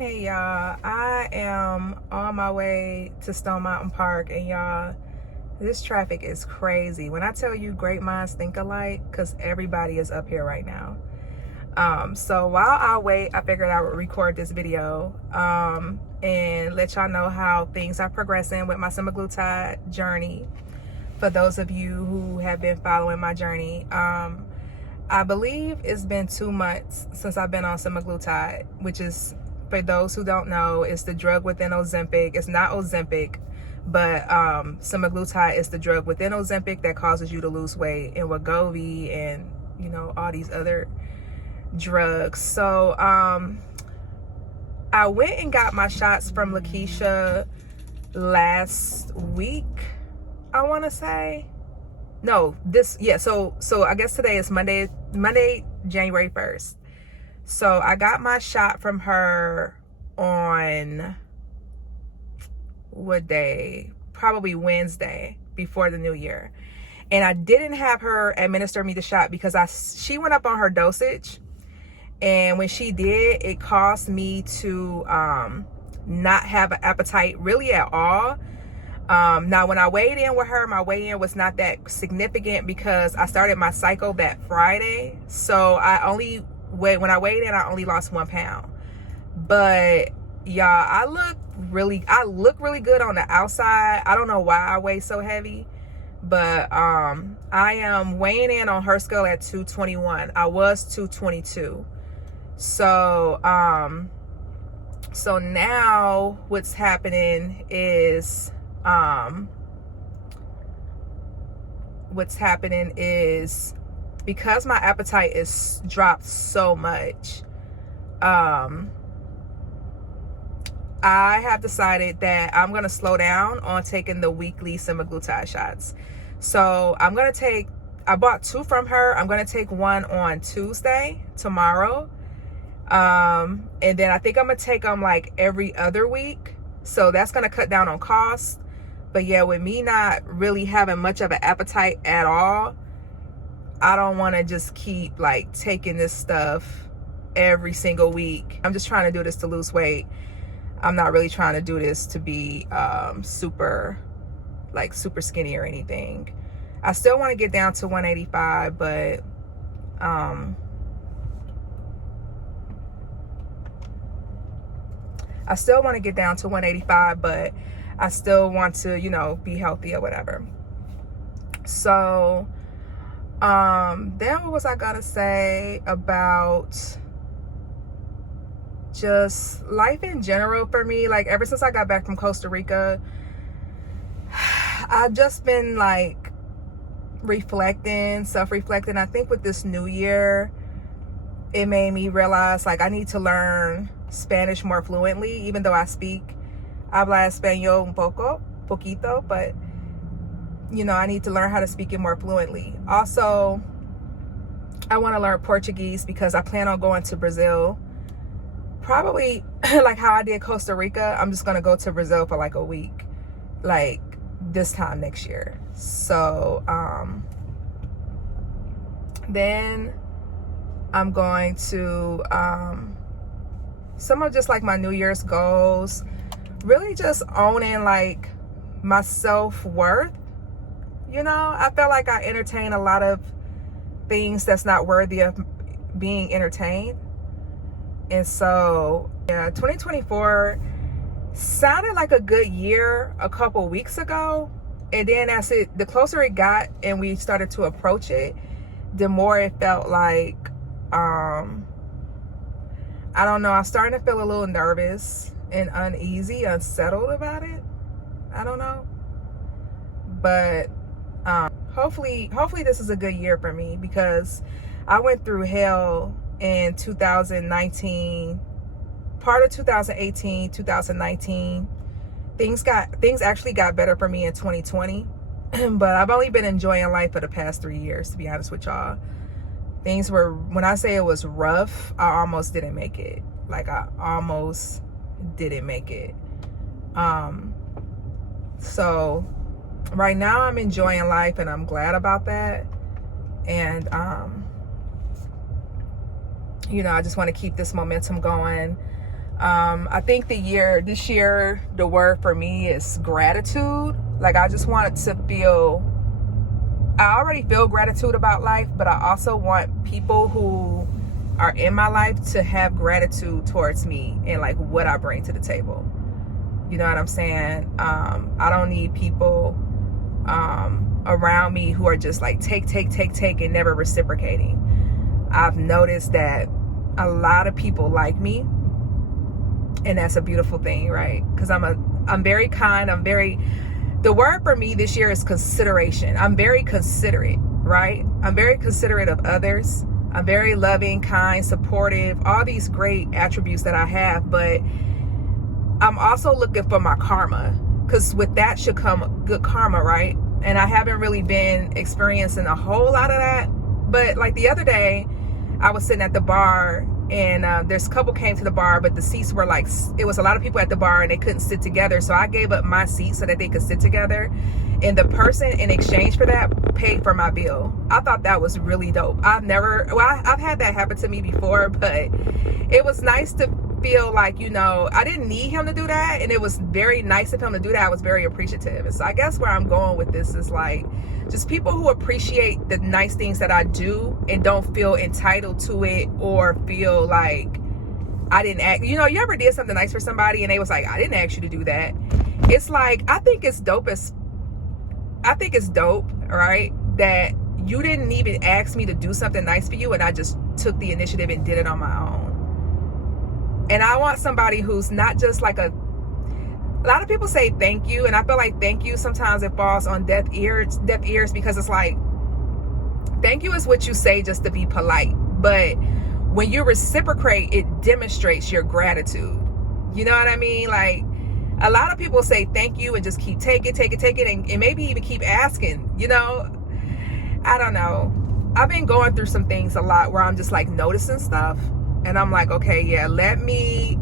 Hey y'all, I am on my way to Stone Mountain Park, and y'all, this traffic is crazy. When I tell you great minds think alike, because everybody is up here right now. So while I wait, I figured I would record this video and let y'all know how things are progressing with my semaglutide journey. For those of you who have been following my journey, I believe it's been 2 months since I've been on semaglutide, which is, for those who don't know, it's the drug within Ozempic. It's not Ozempic, but semaglutide is the drug within Ozempic that causes you to lose weight, and Wegovy and, you know, all these other drugs. So I went and got my shots from Lakeisha last week, I want to say. No, so I guess today is Monday, January 1st. So I got my shot from her on what day? Probably Wednesday before the new year. And I didn't have her administer me the shot because she went up on her dosage. And when she did, it caused me to not have an appetite really at all. Now, when I weighed in with her, my weigh-in was not that significant because I started my cycle that Friday. So when I weighed in, I only lost 1 pound. But y'all, I look really good on the outside. I don't know why I weigh so heavy, but I am weighing in on her scale at 221. I was 222. So now what's happening is because my appetite is dropped so much, I have decided that I'm going to slow down on taking the weekly semaglutide shots. So I bought 2 from her. I'm going to take 1 on Tuesday, tomorrow. And then I think I'm going to take them like every other week. So that's going to cut down on costs. But yeah, with me not really having much of an appetite at all, I don't want to just keep like taking this stuff every single week. I'm just trying to do this to lose weight. I'm not really trying to do this to be super skinny or anything. I still want to get down to 185, but I still want to get down to 185, but I still want to, you know, be healthy or whatever. So then what was I gonna say about just life in general for me? Like, ever since I got back from Costa Rica, I've just been like self-reflecting. I think with this new year, it made me realize like I need to learn Spanish more fluently, even though I speak habla español un poquito, but you know, I need to learn how to speak it more fluently. Also, I want to learn Portuguese because I plan on going to Brazil. Probably like how I did Costa Rica, I'm just going to go to Brazil for like a week, like this time next year. So then I'm going to some of just like my New Year's goals, really just owning like my self-worth. You know, I feel like I entertain a lot of things that's not worthy of being entertained. And so, yeah, 2024 sounded like a good year a couple weeks ago. And then the closer it got and we started to approach it, the more it felt like, I don't know, I'm starting to feel a little nervous and uneasy, unsettled about it. I don't know. But hopefully this is a good year for me, because I went through hell in 2019, part of 2018, 2019. Things actually got better for me in 2020. But I've only been enjoying life for the past 3 years, to be honest with y'all. Things were, when I say it was rough, I almost didn't make it. Like, I almost didn't make it. So right now I'm enjoying life, and I'm glad about that. And you know, I just want to keep this momentum going. I think this year, the word for me is gratitude. Like, I just want to feel, I already feel gratitude about life, but I also want people who are in my life to have gratitude towards me and like what I bring to the table. You know what I'm saying? I don't need people around me who are just like take and never reciprocating. I've noticed that a lot of people like me, and that's a beautiful thing, right? Because I'm very kind. The word for me this year is consideration. I'm very considerate, right? I'm very considerate of others. I'm very loving, kind, supportive, all these great attributes that I have, but I'm also looking for my karma, because with that should come good karma, right? And I haven't really been experiencing a whole lot of that. But like the other day, I was sitting at the bar, and this couple came to the bar, but the seats were like, it was a lot of people at the bar and they couldn't sit together. So I gave up my seat so that they could sit together. And the person in exchange for that paid for my bill. I thought that was really dope. I've had that happen to me before, but it was nice to feel like, you know, I didn't need him to do that. And it was very nice of him to do that. I was very appreciative. And so I guess where I'm going with this is like, just people who appreciate the nice things that I do and don't feel entitled to it or feel like I didn't act. You know, you ever did something nice for somebody and they was like, I didn't ask you to do that. It's like, I think it's dope, right? That you didn't even ask me to do something nice for you and I just took the initiative and did it on my own. And I want somebody who's not just like a lot of people say thank you, and I feel like thank you sometimes it falls on deaf ears because it's like, thank you is what you say just to be polite, but when you reciprocate, it demonstrates your gratitude. You know what I mean? Like, a lot of people say thank you and just keep taking, and maybe even keep asking, you know? I don't know. I've been going through some things a lot where I'm just like noticing stuff. And I'm like, okay, yeah, let me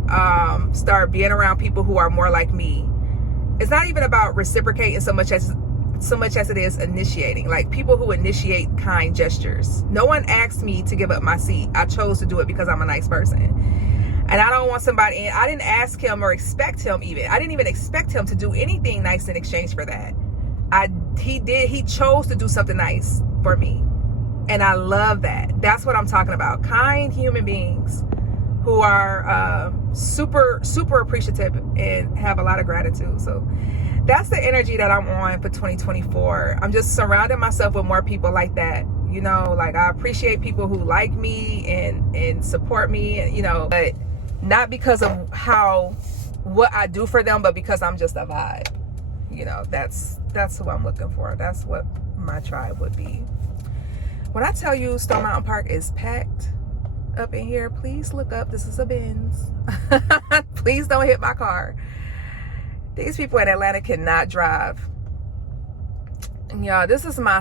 start being around people who are more like me. It's not even about reciprocating so much as it is initiating. Like people who initiate kind gestures. No one asked me to give up my seat. I chose to do it because I'm a nice person. And I don't want somebody, and I didn't ask him or expect him even. I didn't even expect him to do anything nice in exchange for that. He chose to do something nice for me. And I love that. That's what I'm talking about. Kind human beings who are super, super appreciative and have a lot of gratitude. So that's the energy that I'm on for 2024. I'm just surrounding myself with more people like that. You know, like I appreciate people who like me and support me, and, you know, but not because of what I do for them, but because I'm just a vibe. You know, that's who I'm looking for. That's what my tribe would be. When I tell you Stone Mountain Park is packed up in here, please look up. This is a Benz. Please don't hit my car. These people in Atlanta cannot drive. And y'all, this is my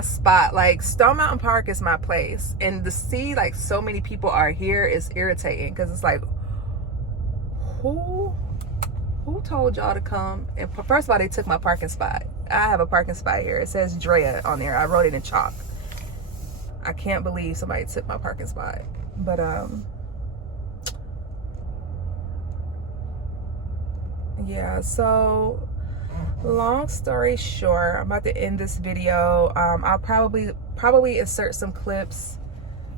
spot. Like, Stone Mountain Park is my place. And to see like so many people are here is irritating, because it's like, who told y'all to come? And first of all, they took my parking spot. I have a parking spot here. It says Drea on there. I wrote it in chalk. I can't believe somebody took my parking spot. But yeah, so long story short, I'm about to end this video. I'll probably insert some clips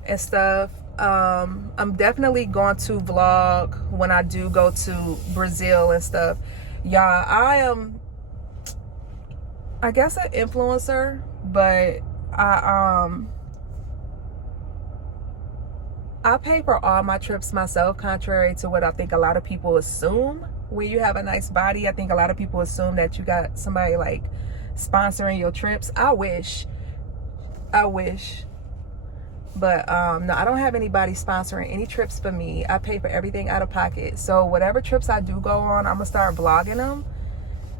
and stuff. I'm definitely going to vlog when I do go to Brazil and stuff. Y'all, I am, I guess, an influencer, but I pay for all my trips myself, contrary to what I think a lot of people assume. When you have a nice body, I think a lot of people assume that you got somebody like sponsoring your trips. I wish. But no, I don't have anybody sponsoring any trips for me. I pay for everything out of pocket. So whatever trips I do go on, I'm gonna start vlogging them,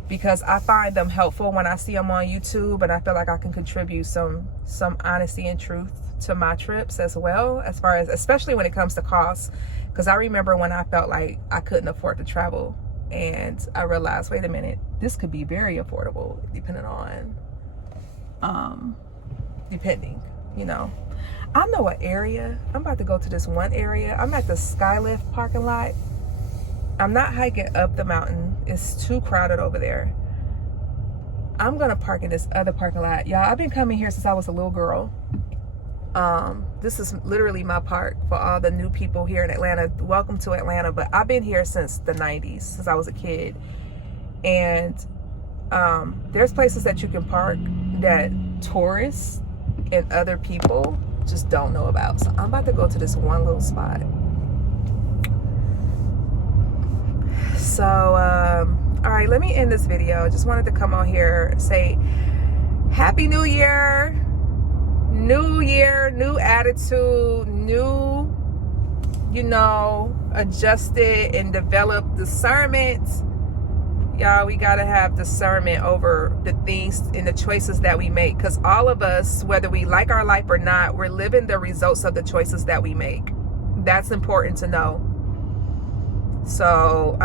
because I find them helpful when I see them on YouTube, and I feel like I can contribute some honesty and truth to my trips as well, as far as, especially when it comes to costs. Because I remember when I felt like I couldn't afford to travel, and I realized, wait a minute, this could be very affordable depending, you know. I know an area. I'm about to go to this one area. I'm at the Skylift parking lot I'm not hiking up the mountain. It's too crowded over there. I'm gonna park in this other parking lot. Y'all, I've been coming here since I was a little girl. This is literally my park for all the new people here in Atlanta. Welcome to Atlanta. But I've been here since the 90s, since I was a kid. And there's places that you can park that tourists and other people just don't know about. So I'm about to go to this one little spot. So, all right, let me end this video. Just wanted to come on here, say Happy New Year. New year, new attitude, new, adjusted and developed discernment. Y'all, we gotta have discernment over the things and the choices that we make, because all of us, whether we like our life or not, we're living the results of the choices that we make. That's important to know. So,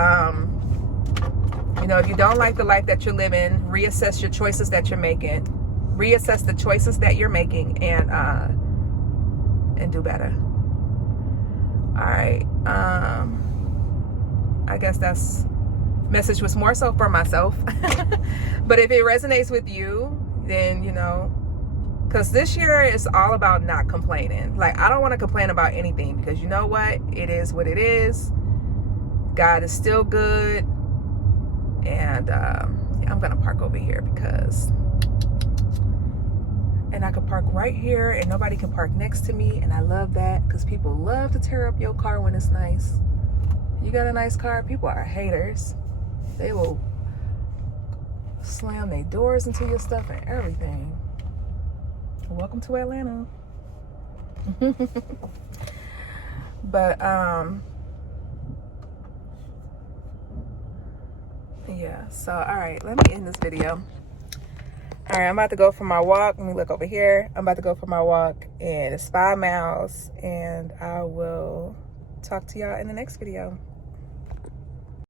if you don't like the life that you're living, reassess your choices that you're making. Reassess the choices that you're making and do better. All right. I guess that's message was more so for myself. But if it resonates with you, then, because this year is all about not complaining. Like, I don't want to complain about anything, because you know what? It is what it is. God is still good. And I'm going to park over here and I could park right here and nobody can park next to me. And I love that, because people love to tear up your car when it's nice. You got a nice car, people are haters. They will slam their doors into your stuff and everything. Welcome to Atlanta. But yeah, so all right, let me end this video. All right, I'm about to go for my walk. Let me look over here. I'm about to go for my walk, and it's 5 miles, and I will talk to y'all in the next video.